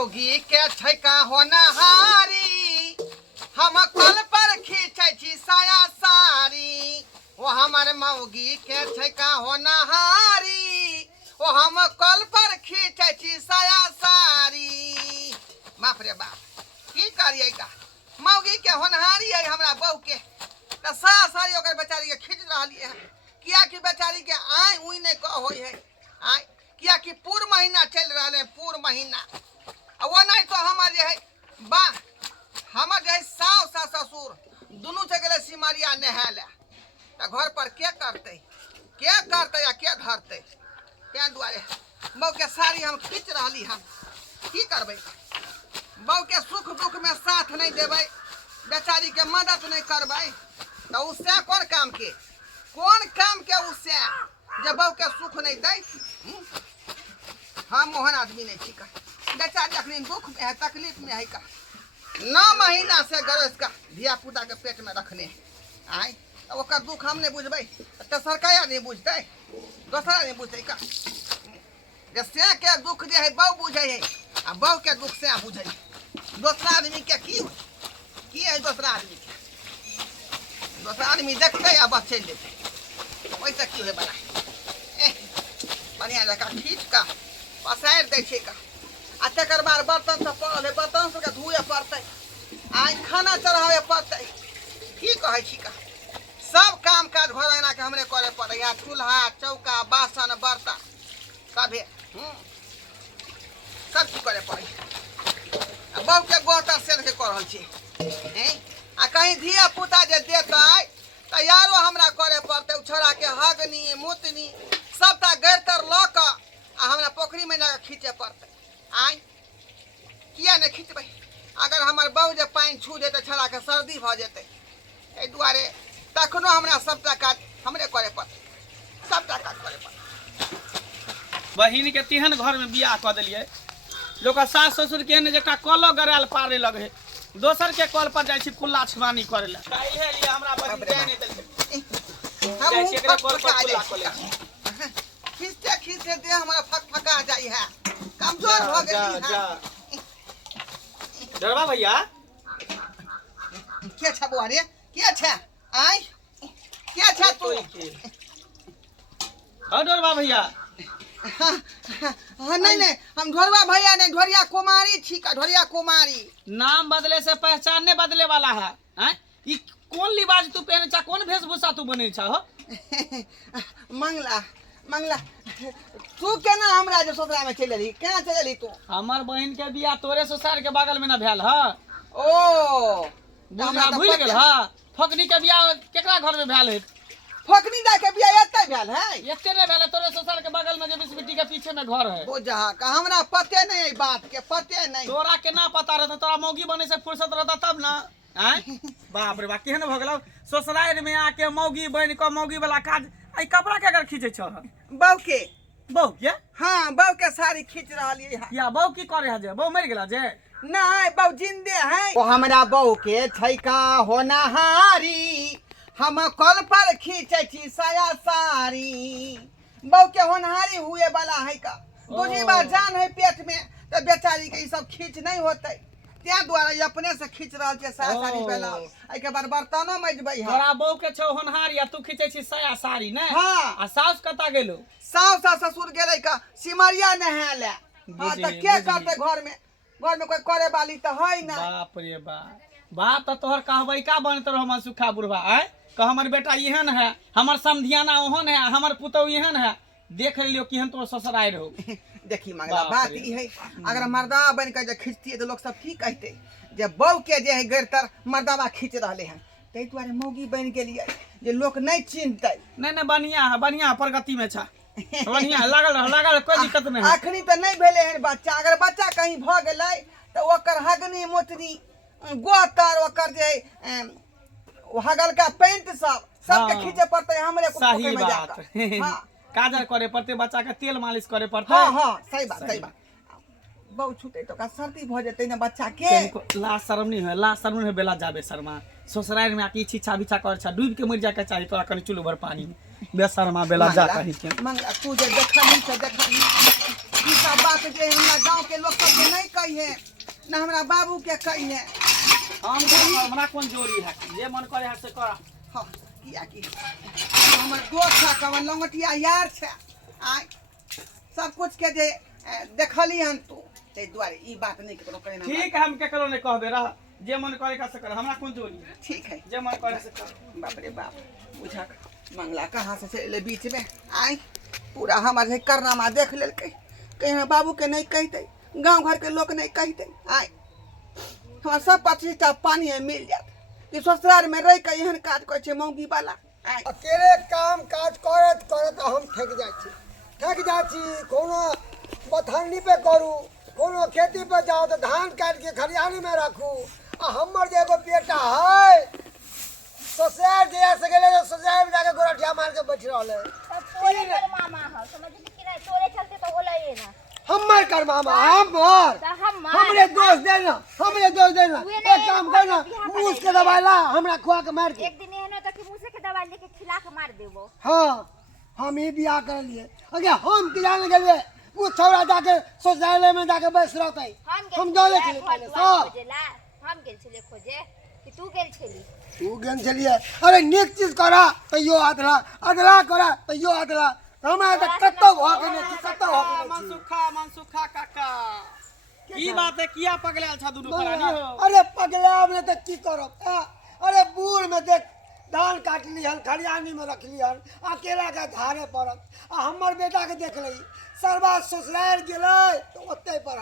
मौगी के छैका होनहारी हम कल पर खींचे छी साया साड़ी वो हमर मौगी के छैका होनहारी वो हम कल पर खींचे छी साया साड़ी। बाप रे बाप की करिए का मौगी के होनहारी है हमरा बहू के त साया साड़ी ओकर बेचारी के खींच रहली है किया कि बेचारी के आय उई नहीं कह होई है आय किया कि पूर महीना चल रहा है पूर महीना वो नहीं तो हमार जे है बा हमार जे है सास आ ससुर दोनों से गए सिमरिया नहाले तो घर पर के करते या के धरते त्या दुआरे बहू के साड़ी हम खींच रही हम की करबे बहू के सुख दुख में साथ नहीं देवे बेचारी के मदद नहीं करबे तो उससे कौन काम के उससे जब बहू के सुख नहीं दे हम मोहन आदमी नहीं ठीक है बेचारी अखनी दुख में है तकलीफ में है का 9 महीना से गरज का धिया पुता के पेट में रखने आय तो दुख हम नहीं बुझबे तो सरकार नहीं बुझते दूसरा नहीं बुझते का से के दुख जे है बहू बुझे है आ बहू के दुख से बुझे दूसरा आदमी के की है दूसरा आदमी देखते या बस चल देते वैसे क्यों है बना बढ़िया लगा खींच का पसार दे का आ तकर बाद बर्तन सब पड़ल बर्तन सबके धोए पड़ते आइ खाना चढ़ावे पड़ते की कहे छी का सब काम काज घर अंगना के हमरे करे पड़े यहाँ चूल्हा चौका बासन बर्तन सभे सब चीज करे पड़े बहू के गोतर से के कर रहल छी आ कहीं धिया पुता जे देते तो यारो हमरा करे पड़ते छोड़ा के हगनी मुतनी सबटा गैरतर ल क आ हमरा पोखरी में लगा खींचे पड़ते आइ किया नहीं खींचबे अगर हमार बहू जे पानी छू देते छोड़ा के सर्दी भ जेते ए दुआरे तखनो हमरा सबटा काज हमरे करे पड़ते सबटा काज करे पड़ते। बहिन के तिहन घर में बियाह क देलिए लोग सास ससुर के ने जटा कलो गराल पारे लगे दोसर के कल पर जाय छी कुल्ला छवानी करे ला काहे लिए हमरा बहिन दे नहीं देलके हम एकरा कल पर कुल्ला करे खींचते दे हमरा फकफका जाई है कमजोर हो गई है डरवा भैया के छ बुआ रे के छ आय के छ तू डरवा भैया हाँ नहीं हम ढोरवा भैया नहीं ढोरिया कुमारी छी का ढोरिया कुमारी नाम बदले से पहचान नहीं बदले वाला है ई कौन लिबाज तू पहने छा कौन वेशभूषा तू बने छा हो मंगला तू केना हमरा जे ससुरा में चले रही केना चले रही तू हमर बहन के बियाह तोरे ससुर के बगल में ना भेल ह ओ हमरा भूल गेल ह फकनी के बियाह केकरा घर में भेल है फकनी दा के बियाह एते भेल है एते नहीं भेल तोरे ससुर के बगल में जो बिस्मिट्टी के पीछे में घर है ओ जहां का हमरा पते नहीं है बात के पते नहीं तोरा के ना पता रहता तोरा मौगी बने से फुर्सत रहता तब ना बाप रे बाप केहन भ गेलौ ससुराल में आके मौगी बन के मौगी वाला काज आई कपड़ा के अगर खींचे छ बहू के हां बहू के साड़ी खींच रहली है या बहू की करे है जे बहू मर गेला जे नहीं बहू जिंदे है ओ हमरा बहू के छैका होनहारी हम कल पर खींचे छी साया साड़ी बहू के होनहारी हुए वाला है का दूसरी बार जान है पेट में तो बेचारी के सब खींच नहीं होते त्या द्वारा अपने से खींच रहा छे साया साड़ी पहला आई के बाद बर्तनो मजबै है तोरा बहू के छौ होनहारी आ तू खींचे छी साया साड़ी ने हां आ सास कता गेलो सास आ ससुर गेलै का सिमरिया नहाले हां त के करते घर में कोई करे वाली तो है ना बाप रे बाप तो तोहर कहबै का बनत रहो हम सुखा बुढ़वा आय क हमर बेटा एहन है हमर समधियाना ओहन है हमर पुतौ एहन है देख लियो केहन तो ससुराल रहो देखी मंगला बात ई है अगर मर्दा बन के जे खींचती तो लोग सब की कहते जे बहू के जे है गैरतर मर्दावा खींच रहले हैं तै दुआरे मौगी बन गेलिए जे लोग नहीं चिन्हते नहीं बढ़िया प्रगति में छा बढ़िया लागल कोई दिक्कत नहीं है अखनी तो नहीं भेले है बच्चा अगर बच्चा कहीं भ गेलै तो ओकर हगनी मोतनी गोतर ओकर जे हगल का पैंट सबके खींचे पड़ते हमरे सही बात हां काजर करे पड़ते बच्चा के तेल मालिश करे पड़ते हां सही बात बहु छूटे तो का सर्दी भ जेते ना बच्चा के ला शर्म नहीं है ला शर्म नहीं बेला जाबे शर्मा ससुराल में आकी छिछा बिछा कर छ डूब के मर जा के चाहिए तोरा कनी चुलू भर पानी में बेशर्मा बेला जा कहीं के मंगला तू जे देखली से देखली ई सब बात जे हमरा गांव के लोग सब नहीं कहिए ना हमरा बाबू के कहिए। हमरा कौन जोड़ी है जे मन करे है से कर। हाँ किया की हमर दोस्त है कवन लंगटिया यार छे आय सब कुछ के जे देखली हन तू ते द्वारे ई बात नहीं करो कहना। ठीक है हम केकरो नहीं कहबे रह जे मन करे का से कर हमरा कौन जोड़ी है। ठीक है जे मन करे से कर। बाप रे बाप बुझा मंगला कहाँ से चले बीच में आय पूरा हमारे करनामा देख लेल कहीं बाबू के नहीं कहते गांव घर के लोग नहीं कहते आय हमारा सब पत्रिका पानी में मिल जाते कि ससुराल में रह के एहन काज करे छे मौगी वाला आय अकेले काम काज करत करत हम थक जाइ छी कोनो बथानी पे करू कोनो खेती पे जाओ तो धान काट के खरियानी में रखू आ हमर जे एगो बेटा है ससुराल जे से गेले तो ससुराल में जाके गोरठिया मार के बैठ रहले। तोरे कर मामा ह समझ कि नहीं तोरे चलते तो होला ये ना हमर कर मामा हमरे दोस्त देना एक काम करना मुंह के दवाई ला हमरा खुआ के मार के एक दिन एहनो त कि मुंह से के दवाई लेके खिला के मार देबो। हां हम ही बियाह कर लिए अगे हम किराने गेले वो छौड़ा जाके ससुराल में जाके बैठ रहते हम जाले चले पहले हम गेल छले खोजे कि तू गेल छली तू गेल छलिए अरे नेक चीज करा तैयो अदला करा तैयो अदला हमरा त कत्तो भके नहीं कत्तो भके मनसुखा काका की बात है किया पगलाल छ दुनु परानी हो। अरे पगलाब ने त की करब अरे बूढ़ में देख धान काट लिहन खरियानी में रख लिहन अकेला के धारे पड़त आ हमर बेटा के देख लई सरवा ससुराल गेलै तो ओते पर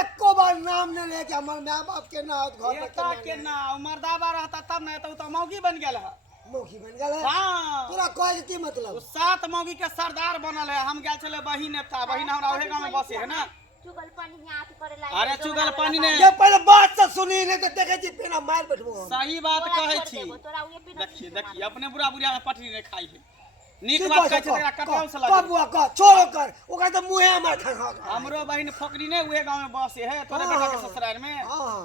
एको बार नाम न ले के हमर माय बाप के ना घर बेटा के ना मर्दाबा रहता तब ना तो मौगी बन गेल है मौगी बन गेल है। हां तोरा कहे की मतलब सात मौगी के सरदार बनल है। हम गेल छले बहिन था बहिन हमरा ओहे गांव में बसे है ना चुगल पानी यहाँ आके करे ला। अरे चुगल पानी ने ये पहले बात से सुनी नहीं तो देखे जी बिना मार बैठबो सही बात कहै छी। तोरा उहे बिना देखिए अपने बुरा बुरा में पटरी नहीं खाई है नीक बात कहै छै कटाव से लगे बाबू का छोड़ो कर ओका तो मुंहे हमर खा हमरो बहिन फोकरी ने उहे गांव में बसे है तोरे बेटा के ससुराल में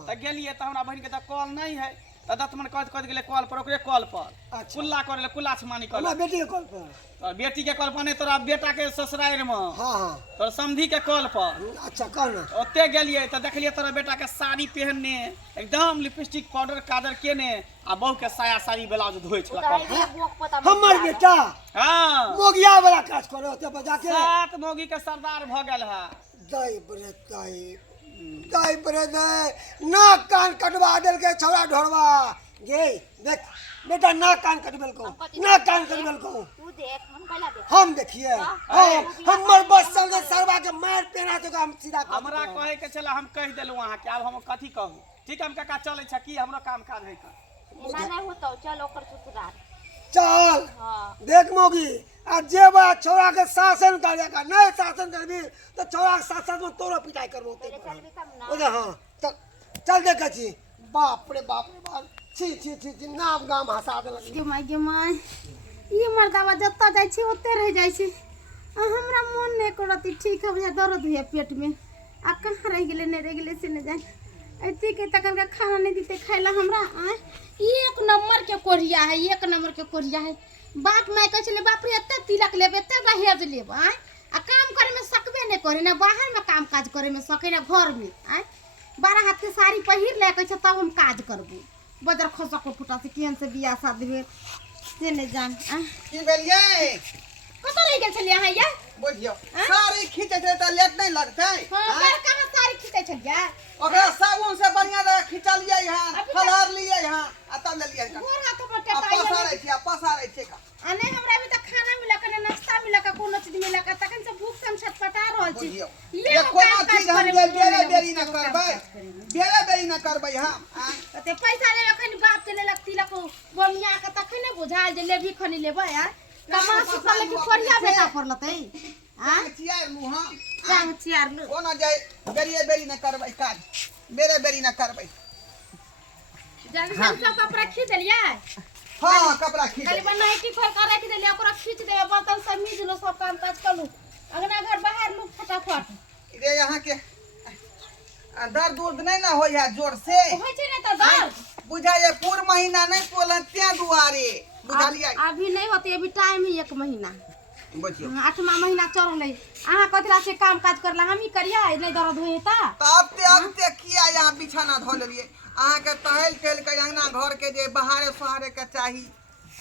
त गेलिए त हमरा बहिन के त कॉल नहीं है त दतमन कहत गेले कॉल पर ओकरे कॉल पर कुल्ला करले कुल्ला छमानी कर हमरा बेटी के कॉल पर और बेटी के कॉल पर नहीं तोरा बेटा के ससुराल में हां तोर समधी के कॉल पर अच्छा कहना ओते गेलिए त देखलिए तोरा बेटा के साड़ी पहनने एकदम लिपस्टिक पाउडर काजर केने आ बहू के साया साड़ी ब्लाउज धोइ छला हमर बेटा हां मोगिया वाला काज करे ओते बजा के सात मोगी के सरदार भ गेल है। दाई बरे नाक कान कटवा देल के छौड़ा ढोरवा गे देख बेटा नाक कान कटबेल को तू देख हम कहला देख हम देखिए हमर बस चल के सरवा के मार पेना तो हम सीधा हमरा कहे के चला हम कह देलु वहां के अब हम कथी कहू ठीक हम काका चलै छ की हमरो काम काज है का ना नहीं होतो चल ओकर ससुराल चल हां देख मोगी आ जे बा छोरा के शासन करेगा नहीं शासन करबी तो छोरा के शासन में तोरो पिटाई करबो तेरे चलबी तब ना ओजे हां चल देख छी बाप रे बाप छी नाम गाम हंसा देलक गे माय ये मर्दावा जत्ता जाय छी ओते रह जाय छी आ हमरा मन नै करती ठीक है बुझा दर्द हुए पेट में आ कहां रह गेले नै रह गेले से न जाय एती के तकर का खाना नहीं दीते खाइला हमरा आ एक नंबर के कोरिया है बाप माय कह छले बाप रे एते तिलक लेबे एते दहेज लेब आ काम करे में सकबे नै करे ना बाहर में काम काज करे में सके ना घर में 12 हाथ के साड़ी पहिर ले कह तब हम काज करबू बजर खसा को फुटा से केहन से बियाह शादी में से ने जान की भेलिए कत रह गेल छलिए अहाँ या बुझियो साड़ी खींचे छै त लेट नहीं लगतै हां कर कहां साड़ी खींचे छलिए ओकरा साबुन से बढ़िया जगह खिंचलिए यहां फलहार लिए यहां आ तब ले लिए गोर हाथ पर टेटा पसारै छै का अने हमरा अभी तक खाना मिला के नाश्ता मिला के कोनो चीज मिला के तखन से भूख से हम छटपटा रहल छी ये कोनो चीज हम बेरी न करबै हम ते पैसा ले अखन बाप के लेलक तिलक बमिया के तखन ने बुझाल जे लेभी खनी लेबै कमास कर के कोरिया बेटा पड़लतै चियार मुंह काम चियार लो कोनो जाय बेरी न करबै काज बेरी न करबै जल्दी हम सब कपड़ा खींच देलिए हां कपड़ा खींच खाली बनाई की खोल कर रख देलिए ओकरा खींच दे बर्तन सब मिज लो सब काम काज कर लो अगना घर बाहर लो फटाफट रे यहां के दर्द उर्द नहीं ना होय है जोर से होय छै ने त दर्द बुझाए पूर महीना नहीं पोलन त्या दुआरे बुझलिए अभी नहीं होते अभी टाइम ही 1 महीना बुझियो 8वां महीना चढ़ले अहाँ कथला से काम काज करला हम ही करिया नहीं दर्द होय ता तब ते बिछाना धो लेलिए अहाँके टहल टहल के अंगना घर के जे बहारे सोहारे के चाही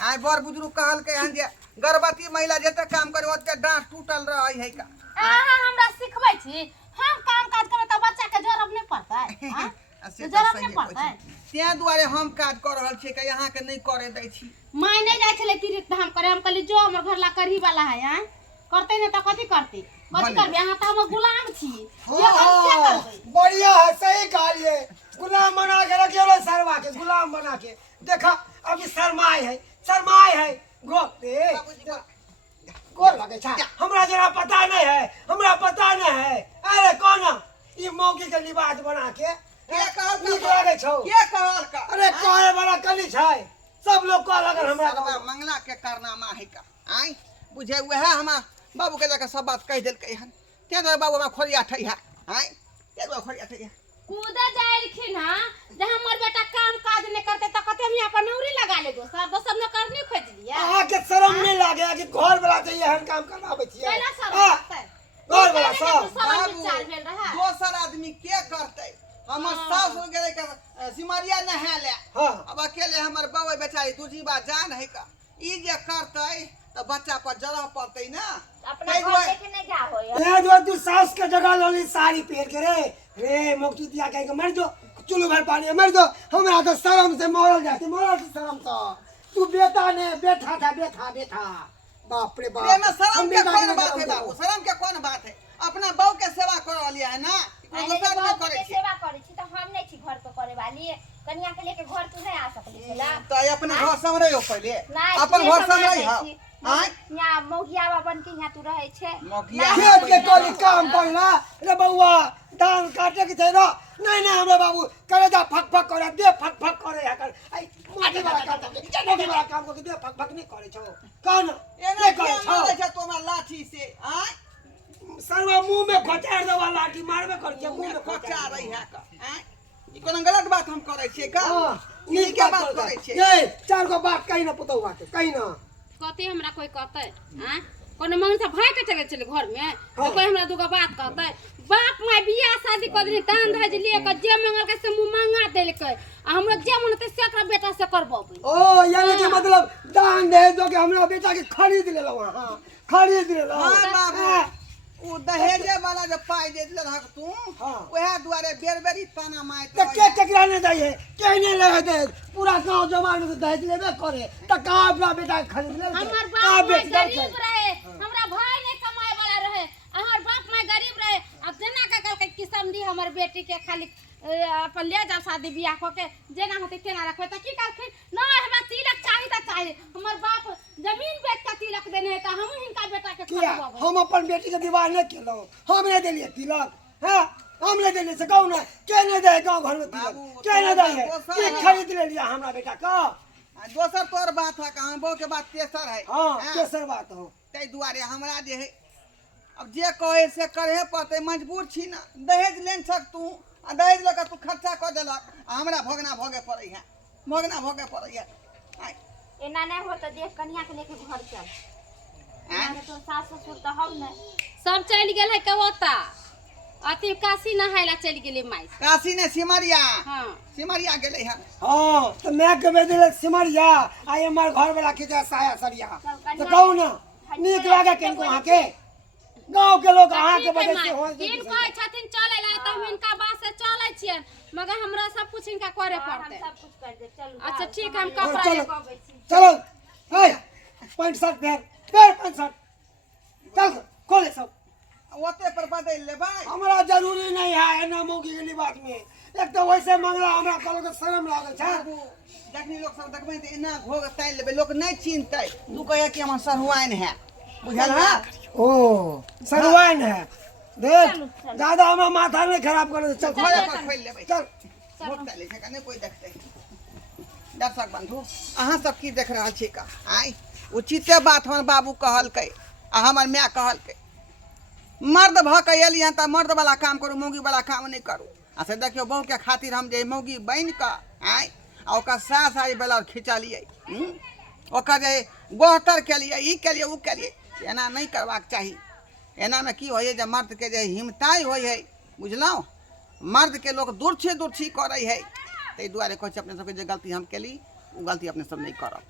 आइ बड़ बुजुर्ग कहल के हन जे गर्भवती महिला जते काम करे ओते डांट टूटल रहे है का अहाँ हमरा सिखबै छी हम काम काज करब त बच्चा के जरब नहीं पड़तै हां जरब नहीं पड़तै तें दुआरे हम काज कर रहल छी कि अहाँ के नहीं करे दै छी माय नहीं जाय छले तीर्थ धाम करे हम कहली जो हमर घर ला करही वाला है हैं करते नहीं त कथि करते कथि करबे अहाँ त हम गुलाम छी ये क्या करबै बढ़िया है सही कहलिए गुलाम बना के रखियो सरवा के गुलाम बना के देखा अभी शर्माए है गोते को लगे छा हमरा जरा पता नहीं है अरे कौन ई मौकी के लिबास बना के के कहल नीक लागे छौ के कहल का अरे कहे वाला कली छै सब लोग कह लगल हमरा सरवा मंगला के कारनामा है का आइ बुझे वह हमरा बाबू के जाके सब बात कह देलकै हन ते दुआरे बाबू हमरा खोरिया ठैहा आइ ते दुआरे खोरिया ठैहा कूदे जाइलखिन हां जे हमर बेटा काम काज नहीं करते त कते हम अपन नौरी लगा ले दोसर न करनी खोज लिया अहाँ के शर्म नहीं लागे कि घर वाला चाहिए हम काम कराबै छियै कैला सब घर वाला सब बाबू विचार भेल रहा दोसर आदमी के करतै हमर सास हो गेलै के सिमरिया नहा ले हां अब अकेले हमर बाबू बेचारी दूजी बात जान है का ई जे करतै त बच्चा पर जरह पड़तै ना अपना घर देखे नहीं जा होय ए जो तू सास के जगह लोली साड़ी पहन के रे मोक्ती दिया कह के मर जो चुल्लू भर पानी मर जो हमरा तो शर्म से मरल जाती मरल से शर्म तो तू बेटा ने बैठा था बाप रे बाप एमे शर्म के कौन बात है बाबू शर्म के कौन बात है अपना बहू के सेवा कर लिया है ना दूसरा में करे छी सेवा करे छी त हम नहीं छी घर पे करे वाली कन्या के लेके घर तू नहीं आ सकली छला तो अपने घर संभरे हो पहले नहीं, अपन ये घर समझ संभरे नहीं हां छी। आइ यहाँ मौगियावा बन के यहाँ तू रहे छे मौगिया खेत के कोई काम करला रे बउआ धान काटे के छै ना नहीं हमरा बाबू करे जा फक फक करे दे फक फक करे कर आई माटी वाला काम को दे फक फक नहीं करे छौ कौन एना नहीं के करे छौ मारे छ तोमा लाठी से आइ सर्व मुंह में खोचार देवा लाठी मारबे कर के मुंह में खोचा रही है का आइ ई कोनो गलत बात हम करे छियै का नी ई के बात करे छियै ये चार गो बात कहीं ना पुतौ बात कहीं ना कते हमरा कोई कहते हैं कोनो मंग से भाई के चले चले घर में तो कोई हमरा दुगो बात कहते बाप माय बियाह शादी कर दी दान दहेज लिए के जे मंगल के से मुंह मांगा देलकै आ हमरा जे मन ते से बेटा से करबबै ओ यानी कि मतलब दान दे दो के हमरा बेटा के खरीद लेलो हां खरीद लेलो हां बाबू उ दहेजे वाला जो पाई दे दिल हक तू हाँ। ओहे दुआरे बेरबेरी ताना मारत तो के केकरा ने दे कहने लगे दे पूरा गांव जमार में दहेज लेबे करे त का अपना बेटा के खरीद ले हमर का बाप माय बेच दे गरीब रहे हमरा भाई नहीं कमाए वाला रहे हमर बाप माय गरीब रहे अब जेना का कल के किस्म दी हमर बेटी के खाली अपन ले जा शादी बियाह क के जेना होते केना रखबे त की करथिन नहीं हमरा तिलक चाहिए त चाहिए हमर बाप जमीन बेच के तिलक देने है त हम हिनका बेटा के किया खरीदबो हम अपन बेटी के विवाह नहीं केलो हम ने देलिए तिलक हां हम ने देलिए से कहू ना के ने दे गांव घर में तिलक बाबू, के ने दे दोसर के खरीद ले लिया हमरा बेटा का दोसर तोर बात है कहां बहू के बात तेसर है हां हाँ। तेसर बात हो तै दुआरे हमरा जे है अब जे कहे से करे पड़ते मजबूर छी ना दहेज लेन सक तू आ दहेज लक तू खर्चा कर देलक हमरा भोगना भोगे पड़ै है एना नहीं हो तो देख कन्या के लेके घर चल माने तो सास ससुर तो हम नहीं सब चल गेल है कवता अति काशी नहायला चल गेले माई काशी ने सिमरिया हां सिमरिया गेलै है हां तो मैं के बेदले सिमरिया आई हमर घर वाला खिचा साया सरिया तो कहू ना नीक लागे किनको वहां के गांव के लोग अहाँ के वजह से हो दिन कहै छथिन चले ला त हम इनका बात से चलै छियन मगर हमरा सब कुछ इनका करे हम पड़ते सब कुछ कर दे चल अच्छा ठीक हम कपड़ा चलो। लेके आबै छी चलो ए पैंट शर्ट पहन पैंट शर्ट चल खोले सब ओते पर बदल लेबै हमरा जरूरी नहीं है ना मौकी के बात में एक तो वैसे मंगला हमरा कल के शर्म लागल छै बाबू जखनी लोग सब देखबै त एना घोग ताइ लेबै लोग नहीं चिन्हतै तू कहे कि हमर सरहुआइन है बुझल है ओ सरवाइन है देख ज्यादा हमरा माथा नहीं खराब करे चल घरे पर खोल लेबै चल वोट डाले छै कने कोई देखतै दर्शक बंधु अहाँ सब की देख रहल छी का आइ उचिते बात हमर बाबू कहलकै आ हमर माय कहलकै मर्द भ के एलियन त मर्द वाला काम करू मौगी वाला काम नहीं करू आ से देखियो बहू के खातिर हम जे मौगी बन के आइ आ ओकर सास आई बेला खिंचलिए ओकर जे गोहतर केलिए ई केलिए उ केलिए एना नहीं करबाक चाही एना में की होइए जे मर्द के जे हिम्मताई होय है बुझलौ मर्द के लोग दूर छी करे है ताहि दुआरे कहै छै अपने सबके जे गलती हम केली ओ गलती अपने सब नहीं करब।